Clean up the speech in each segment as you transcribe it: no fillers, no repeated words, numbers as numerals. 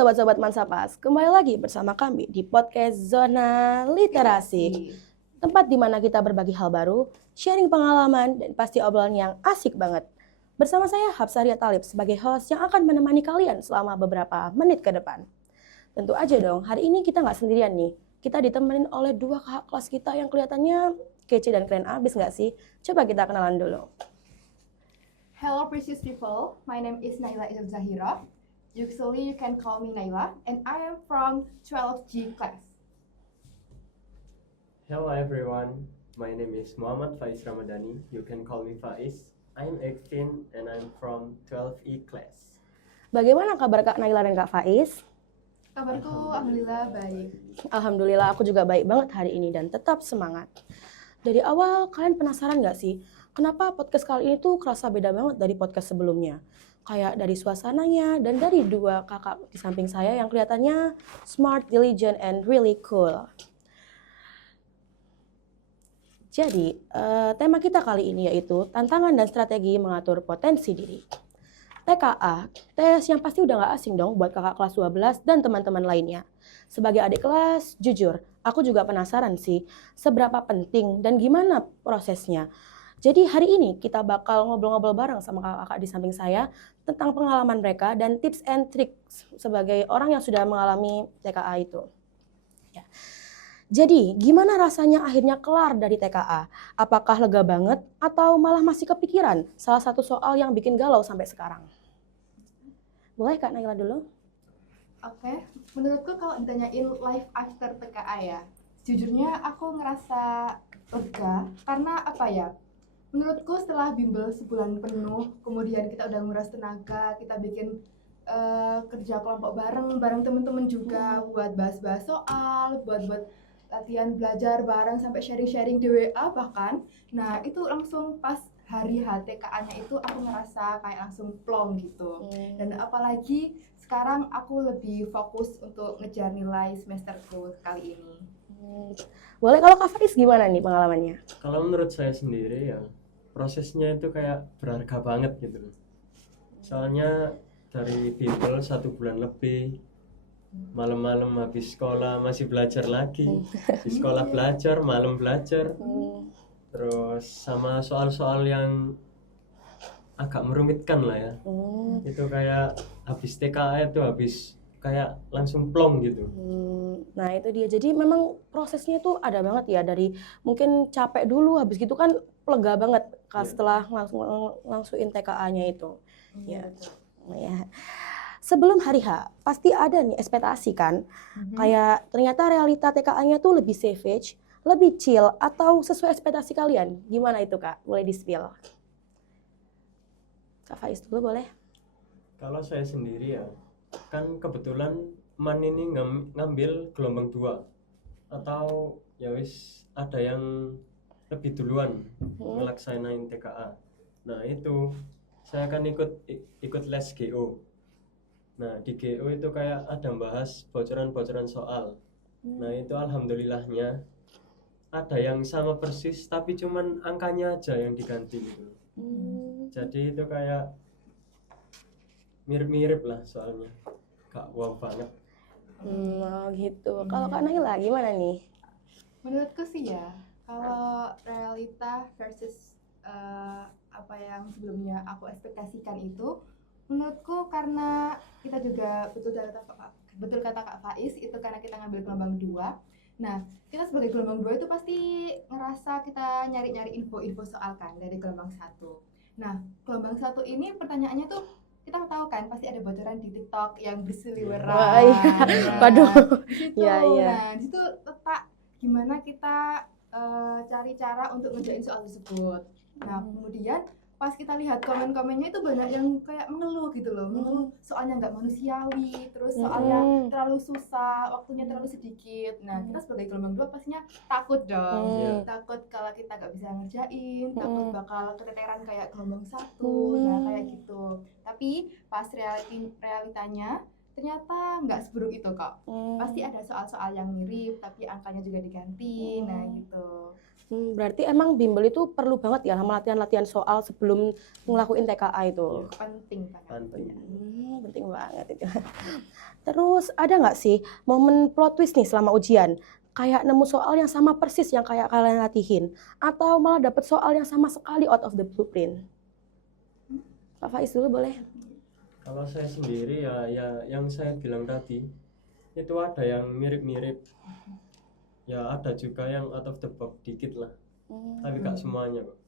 sobat-sobat Mansapas, kembali lagi bersama kami di podcast Zona Literasi. Tempat di mana kita berbagi hal baru, sharing pengalaman, dan pasti obrolan yang asik banget. Bersama saya Hapsaria Talib sebagai host yang akan menemani kalian selama beberapa menit ke depan. Tentu aja dong, hari ini kita nggak sendirian nih. Kita ditemenin oleh dua kakak kelas kita yang kelihatannya kece dan keren abis nggak sih? Coba kita kenalan dulu. Hello precious people, my name is Naila Izul Zahira. Usually you can call me Naila and I am from 12G class. Hello everyone, my name is Muhammad Faiz Ramadhani. You can call me Faiz. I'm 18 and I'm from 12E class. Bagaimana kabar Kak Naila dan Kak Faiz? Kabarku alhamdulillah baik. Alhamdulillah aku juga baik banget hari ini dan tetap semangat. Dari awal kalian penasaran gak sih? Kenapa podcast kali ini tuh kerasa beda banget dari podcast sebelumnya? Kayak dari suasananya dan dari dua kakak di samping saya yang kelihatannya smart, diligent, and really cool. Jadi, tema kita kali ini yaitu tantangan dan strategi mengatur potensi diri. TKA, tes yang pasti udah gak asing dong buat kakak kelas 12 dan teman-teman lainnya. Sebagai adik kelas, jujur, aku juga penasaran sih seberapa penting dan gimana prosesnya. Jadi hari ini kita bakal ngobrol-ngobrol bareng sama kakak-kakak di samping saya tentang pengalaman mereka dan tips and tricks sebagai orang yang sudah mengalami TKA itu. Ya. Jadi gimana rasanya akhirnya kelar dari TKA? Apakah lega banget atau malah masih kepikiran salah satu soal yang bikin galau sampai sekarang? Boleh Kak Naila dulu? Oke, menurutku kalau ditanyain life after TKA ya, sejujurnya aku ngerasa lega karena apa ya? Menurutku setelah bimbel sebulan penuh, kemudian kita udah nguras tenaga, kita bikin kerja kelompok bareng teman-teman juga buat bahas-bahas soal, buat latihan belajar bareng sampai sharing-sharing di WA bahkan. Nah itu langsung pas hari HTKA-nya itu aku ngerasa kayak langsung plong gitu. Dan apalagi sekarang aku lebih fokus untuk ngejar nilai semesterku kali ini. Boleh, kalau Kak Faiz gimana nih pengalamannya? Kalau menurut saya sendiri ya, prosesnya itu kayak berharga banget gitu. Soalnya dari bimbel 1 bulan lebih, malam-malam habis sekolah masih belajar lagi, di sekolah belajar, malam belajar, terus sama soal-soal yang agak merumitkan lah ya. Itu kayak habis TKA itu habis kayak langsung plong gitu. Nah itu dia, jadi memang prosesnya tuh ada banget ya, dari mungkin capek dulu, habis gitu kan lega banget setelah langsuin TKA-nya itu. Ya. Sebelum hari H, pasti ada nih ekspektasi kan, kayak ternyata realita TKA-nya tuh lebih savage, lebih chill, atau sesuai ekspektasi kalian. Gimana itu Kak? Boleh di-spill. Kak Faiz dulu boleh? Kalau saya sendiri ya, kan kebetulan Man ini ngambil gelombang 2 atau ya wis ada yang lebih duluan ngelaksanain TKA. Nah itu saya kan ikut les GO. Nah di GO itu kayak ada bahas bocoran-bocoran soal. Nah itu alhamdulillahnya ada yang sama persis tapi cuman angkanya aja yang diganti gitu. Jadi itu kayak mirip-mirip lah soalnya, gak wow banget. Gitu. Kalau Kak Naila gimana nih? Menurutku sih ya, kalau realita versus apa yang sebelumnya aku ekspektasikan itu, menurutku karena kita juga betul kata Kak Faiz, itu karena kita ngambil gelombang 2. Nah, kita sebagai gelombang 2 itu pasti ngerasa kita nyari-nyari info-info soal kan dari gelombang 1. Nah, gelombang 1 ini pertanyaannya tuh kita tahu kan pasti ada bocoran di TikTok yang berseliweran. Wah, iya. Waduh. Iya. Iya. Nah, di situ letak gimana kita cari cara untuk ngerjain soal tersebut. Nah, kemudian pas kita lihat komen-komennya itu banyak yang kayak mengeluh gitu loh, mengeluh soalnya nggak manusiawi, terus soalnya terlalu susah, waktunya terlalu sedikit. Nah, kita sebagai gelombang 2 pastinya takut dong, takut kalau kita nggak bisa ngerjain, takut bakal keteteran kayak gelombang 1, nah kayak gitu. Tapi pas realitanya ternyata nggak seburuk itu kok. Hmm. Pasti ada soal-soal yang mirip tapi angkanya juga diganti. Nah gitu. Berarti emang bimbel itu perlu banget ya sama latihan-latihan soal sebelum ngelakuin TKA itu. Penting banget. Penting. Penting banget itu. Terus ada nggak sih momen plot twist nih selama ujian? Kayak nemu soal yang sama persis yang kayak kalian latihin, atau malah dapet soal yang sama sekali out of the blueprint? Pak Faiz dulu boleh. Kalau saya sendiri ya yang saya bilang tadi itu ada yang mirip-mirip, ya ada juga yang out of the box dikit lah, tapi gak semuanya kok.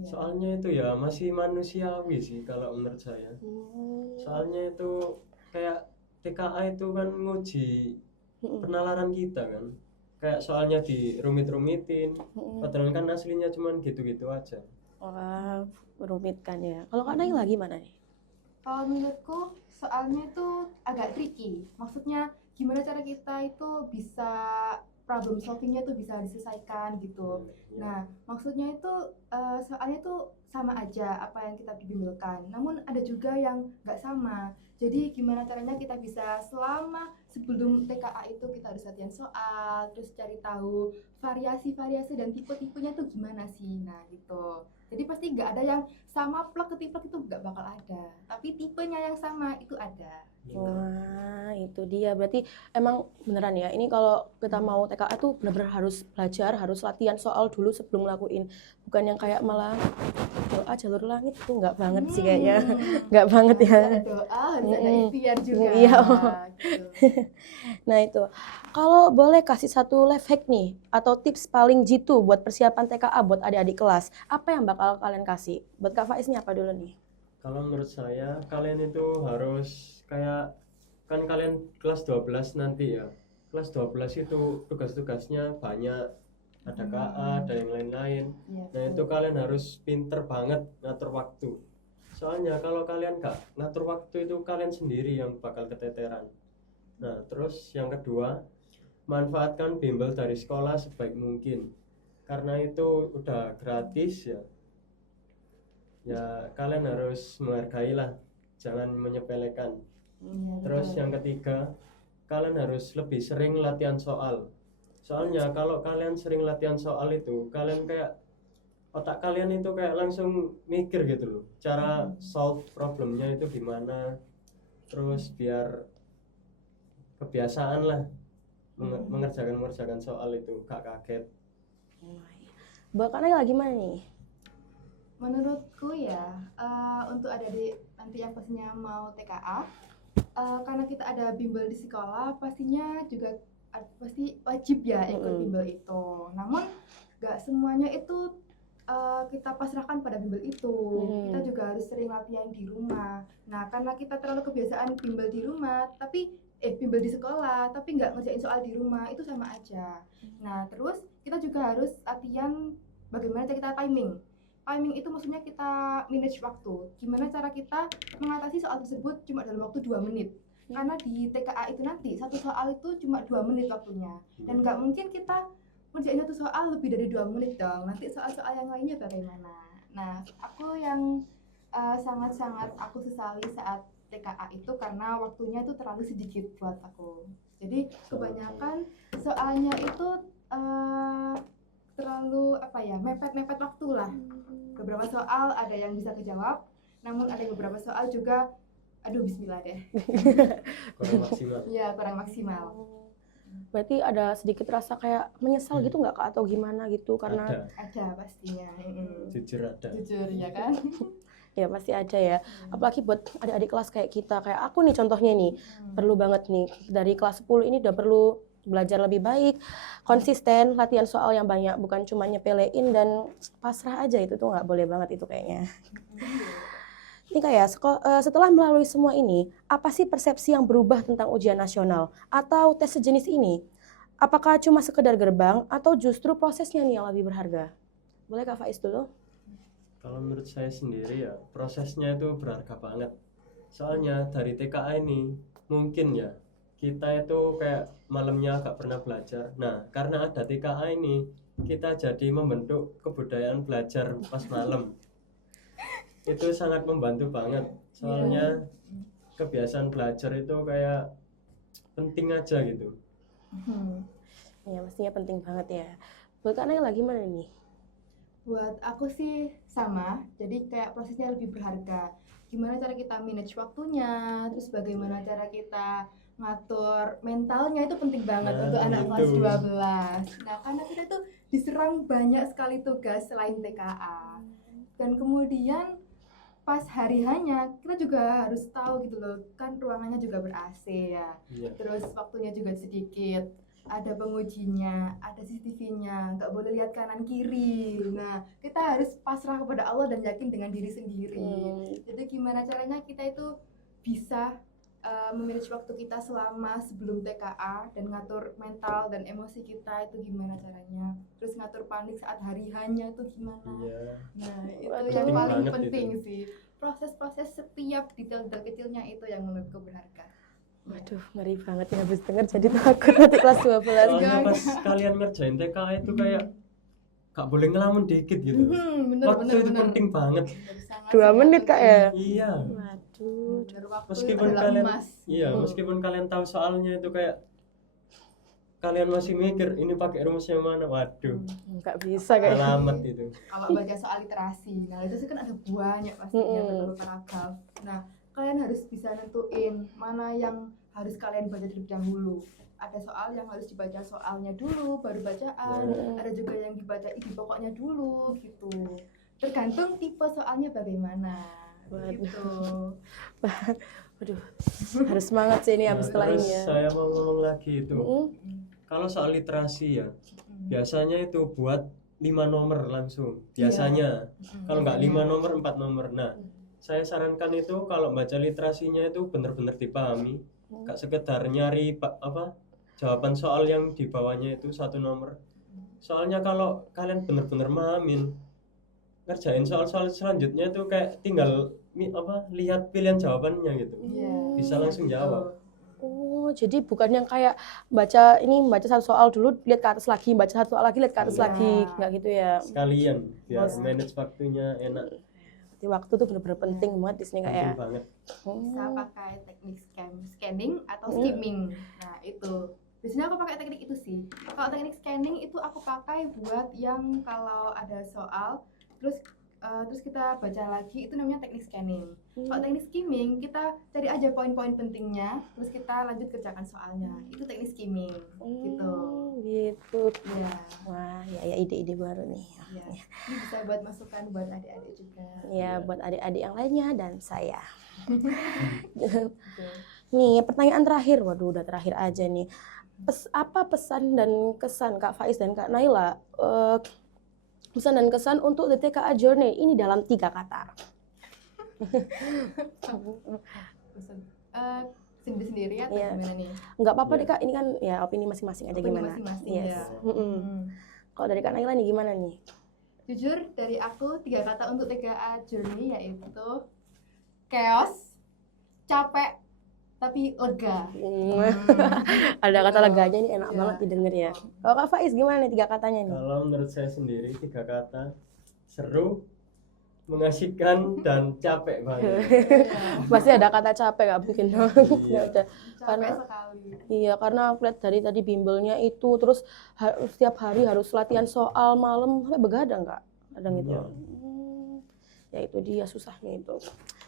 Iya. Soalnya itu ya masih manusiawi sih kalau menurut saya. Soalnya itu kayak TKA itu kan nguji penalaran kita kan, kayak soalnya dirumit-rumitin, padahal kan aslinya cuman gitu-gitu aja. Wah, rumit kan ya. Kalau Kak Naila gimana nih? Kalau menurutku soalnya itu agak tricky. Maksudnya gimana cara kita itu bisa problem solvingnya tuh bisa diselesaikan gitu. Nah, maksudnya itu soalnya tuh sama aja apa yang kita dibimbelkan. Namun ada juga yang nggak sama. Jadi gimana caranya kita bisa selama sebelum TKA itu kita harus latihan soal, terus cari tahu variasi-variasi dan tipe-tipenya tuh gimana sih. Nah gitu. Jadi pasti nggak ada yang sama plek ketiplek itu nggak bakal ada. Tapi tipenya yang sama itu ada. Gitu. Wah, itu dia. Berarti emang beneran ya. Ini kalau kita mau TKA tuh bener-bener harus belajar, harus latihan soal dulu sebelum ngelakuin. Bukan yang kayak malah doa jalur langit tuh nggak banget sih kayaknya. Nggak banget ya. Harus ada doa, harus ada ikhtiar juga. Iya. Gitu. Nah itu, kalau boleh kasih satu life hack nih atau tips paling jitu buat persiapan TKA buat adik-adik kelas, apa yang bakal kalian kasih? Buat Kak Faiz nih apa dulu nih? Kalau menurut saya kalian itu harus kayak, kan kalian kelas 12 nanti ya. Kelas 12 itu tugas-tugasnya banyak, ada KA, ada yang lain-lain. Iya, Nah itu kalian harus pinter banget ngatur waktu. Soalnya kalau kalian gak ngatur waktu itu kalian sendiri yang bakal keteteran. Nah terus yang kedua, manfaatkan bimbel dari sekolah sebaik mungkin. Karena itu udah gratis ya. Ya kalian harus menghargai lah, jangan menyepelekan. Iya, Terus betul. yang ketiga, kalian harus lebih sering latihan soal. Soalnya kalau kalian sering latihan soal itu, kalian kayak otak kalian itu kayak langsung mikir gitu loh, cara solve problemnya itu gimana. Terus biar kebiasaan lah mengerjakan soal itu, gak kaget. Buat Kak Naila gimana nih? Menurutku ya, untuk adik-adik nanti yang pastinya mau TKA, karena kita ada bimbel di sekolah, pastinya juga pasti wajib ya ikut bimbel itu. Namun gak semuanya itu kita pasrahkan pada bimbel itu. Kita juga harus sering latihan di rumah. Nah, karena kita terlalu kebiasaan bimbel di rumah, tapi bimbel di sekolah, tapi nggak ngerjain soal di rumah, itu sama aja. Nah, terus kita juga harus latihan bagaimana cara kita timing. Timing itu maksudnya kita manage waktu. Gimana cara kita mengatasi soal tersebut cuma dalam waktu 2 menit. Karena di TKA itu nanti satu soal itu cuma 2 menit waktunya. Dan nggak mungkin kita ngerjain satu soal lebih dari 2 menit dong. Nanti soal-soal yang lainnya bagaimana. Nah, aku yang sangat-sangat aku sesali saat TKA itu karena waktunya itu terlalu sedikit buat aku. Jadi kebanyakan soalnya itu terlalu mepet-mepet waktu lah. Beberapa soal ada yang bisa kejawab, namun ada beberapa soal juga aduh bismillah deh. Kurang maksimal. Iya, kurang maksimal. Berarti ada sedikit rasa kayak menyesal gitu nggak Kak atau gimana gitu karena Ada pastinya. Jujur ada. Jujur ya kan? ya pasti ada ya. Apalagi buat adik-adik kelas kayak kita, kayak aku nih contohnya nih, perlu banget nih dari kelas 10 ini udah perlu belajar lebih baik, konsisten, latihan soal yang banyak, bukan cuma nyepelein dan pasrah aja, itu tuh nggak boleh banget itu kayaknya. Ini kayak setelah melalui semua ini, apa sih persepsi yang berubah tentang ujian nasional atau tes sejenis ini? Apakah cuma sekedar gerbang atau justru prosesnya nih yang lebih berharga? Boleh Kak Faiz dulu? Kalau menurut saya sendiri ya prosesnya itu berharga banget. Soalnya dari TKA ini mungkin ya kita itu kayak malamnya gak pernah belajar. Nah karena ada TKA ini kita jadi membentuk kebudayaan belajar pas malam. Itu sangat membantu banget. Soalnya kebiasaan belajar itu kayak penting aja gitu. Ya mestinya penting banget ya. Buat Kak Naila gimana nih? Buat aku sih sama, jadi kayak prosesnya lebih berharga. Gimana cara kita manage waktunya, terus bagaimana cara kita ngatur mentalnya itu penting banget Nah, untuk anak itu. kelas 12. Nah, karena kita tuh diserang banyak sekali tugas selain TKA. Dan kemudian pas hari hanya kita juga harus tahu gitu loh, kan ruangannya juga ber-AC ya. Iya. Terus waktunya juga sedikit, ada pengujinya, ada CCTV-nya, nggak boleh lihat kanan kiri. Nah, kita harus pasrah kepada Allah dan yakin dengan diri sendiri. Jadi gimana caranya kita itu bisa memanage waktu kita selama sebelum TKA dan ngatur mental dan emosi kita itu gimana caranya. Terus ngatur panik saat hari hanya itu gimana. Iya. Nah, itu Waduh. yang Penting paling banget penting itu. sih. Proses-proses setiap detail-detail kecilnya itu yang menurutku berharga. Waduh, ngeri banget ya habis denger jadi takut nanti kelas 12. Soalnya Enggak. pas kalian ngerjain TKA itu kayak gak boleh ngelamun dikit gitu. Bener, Waktu itu bener. penting banget. Sangat, 2 sangat menit Kak ya? penting. Iya. Waduh. Bener, waktu Meskipun adalah kalian emas. iya, meskipun kalian tahu soalnya itu kayak kalian masih mikir ini pakai rumusnya mana. Waduh. Nggak bisa kayak. Alamat itu. Kalau baca soal literasi, nah itu sih kan ada banyak pastinya berparagraf. Nah, kalian harus bisa nentuin mana yang harus kalian baca terlebih dahulu. Ada soal yang harus dibaca soalnya dulu, baru bacaan. Ada juga yang dibaca ide pokoknya dulu, gitu. Tergantung tipe soalnya bagaimana. Waduh. Gitu. Waduh, harus semangat sih ini habis setelah Terus ini ya. saya mau ngomong lagi itu. Mm. Kalau soal literasi ya, biasanya itu buat 5 nomor langsung. Biasanya. Kalau nggak 5 nomor, 4 nomor. Nah, saya sarankan itu kalau baca literasinya itu benar-benar dipahami. Gak sekedar nyari jawaban soal yang di bawahnya itu 1 nomor. Soalnya kalau kalian benar-benar mahamin, ngerjain soal-soal selanjutnya itu kayak tinggal lihat pilihan jawabannya gitu. Iya. Bisa langsung jawab. Oh, jadi bukan yang kayak baca satu soal dulu, lihat ke atas lagi, baca satu soal lagi, lihat ke atas Iya. lagi, nggak gitu ya. Sekalian biar Oh. manage waktunya enak. Jadi waktu tuh bener-bener penting banget di sini Kak ya. Penting banget. Bisa pakai teknik scanning atau skimming. Nah, itu. Biasanya aku pakai teknik itu sih. Kalau teknik scanning itu aku pakai buat yang kalau ada soal terus kita baca lagi, itu namanya teknik scanning. Kalau teknik skimming kita cari aja poin-poin pentingnya, terus kita lanjut kerjakan soalnya. Itu teknik skimming. Gitu. Gitu. Ya. Wah, ya ide-ide baru nih. Ya. Ini bisa buat masukan buat adik-adik juga. Ya, buat adik-adik yang lainnya dan saya. Gitu. Nih, pertanyaan terakhir. Waduh, udah terakhir aja nih. Apa pesan dan kesan Kak Faiz dan Kak Naila? Pesan dan kesan untuk The TKA Journey ini dalam 3 kata. Sendiri-sendiri atau Iya. gimana nih? Nggak apa-apa Iya. deh Kak, ini kan ya opini masing-masing aja Opini gimana. masing-masing Yes. ya. Kalau dari Kak Naila nih gimana nih? Jujur dari aku 3 kata untuk TKA Journey yaitu chaos, capek, tapi lega. Ada kata leganya nih enak Iya. banget didengar ya. Kalau Kak Faiz gimana nih 3 katanya nih? Kalau menurut saya sendiri 3 kata: seru, mengasihkan, dan capek banget. Pasti ada kata capek, nggak mungkin dong. Iya. Nggak ada. Capek Karena- sekali. Iya, karena aku lihat dari tadi bimbelnya itu, terus setiap hari harus latihan soal malam sampai begadang Kak, kadang gitu. Iya. Ya itu dia susahnya itu.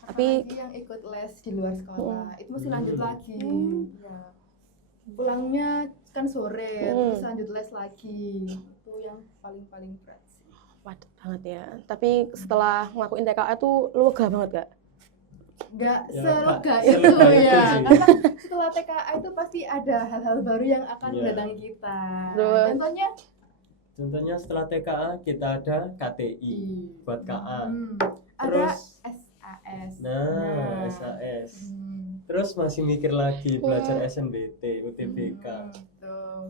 Tapi Apalagi yang ikut les di luar sekolah, itu mesti lanjut lagi. Ya. Pulangnya kan sore, terus lanjut les lagi. Itu yang paling berat sih. padat banget ya. Tapi setelah ngelakuin TKA tuh lu lega banget Kak? Nggak Ya, selega Kak, itu selega itu ya, sih. karena setelah TKA itu pasti ada hal-hal baru yang akan Iya. mendatangi kita. Betul. Contohnya setelah TKA kita ada KTI buat KA. ada Terus SAS. SAS. Terus masih mikir lagi belajar SNBT, UTBK. Tuh.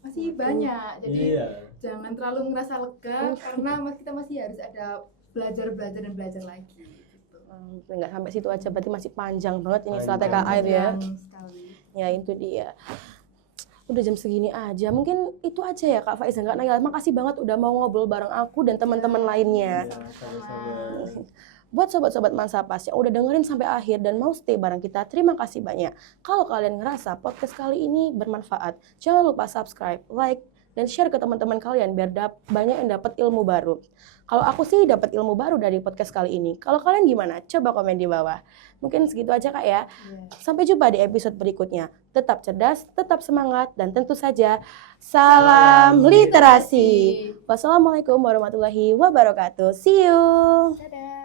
Masih banyak, jadi Iya. jangan terlalu ngerasa lega karena kita masih harus ada belajar dan belajar lagi. Gitu. Nggak sampai situ aja, berarti masih panjang banget ini setelah Panjang. TKA itu ya. Panjang sekali. Ya itu dia. Udah jam segini aja, mungkin itu aja ya Kak Faiz dan Kak Naila. Makasih banget udah mau ngobrol bareng aku dan teman-teman lainnya. Iya, sama-sama. Buat sobat-sobat Mansapas yang udah dengerin sampai akhir dan mau stay bareng kita, terima kasih banyak. Kalau kalian ngerasa podcast kali ini bermanfaat, jangan lupa subscribe, like, dan share ke teman-teman kalian biar banyak yang dapat ilmu baru. Kalau aku sih dapat ilmu baru dari podcast kali ini. Kalau kalian gimana? Coba komen di bawah. Mungkin segitu aja Kak ya. Sampai jumpa di episode berikutnya. Tetap cerdas, tetap semangat, dan tentu saja salam literasi. Wassalamualaikum warahmatullahi wabarakatuh. See you. Dadah.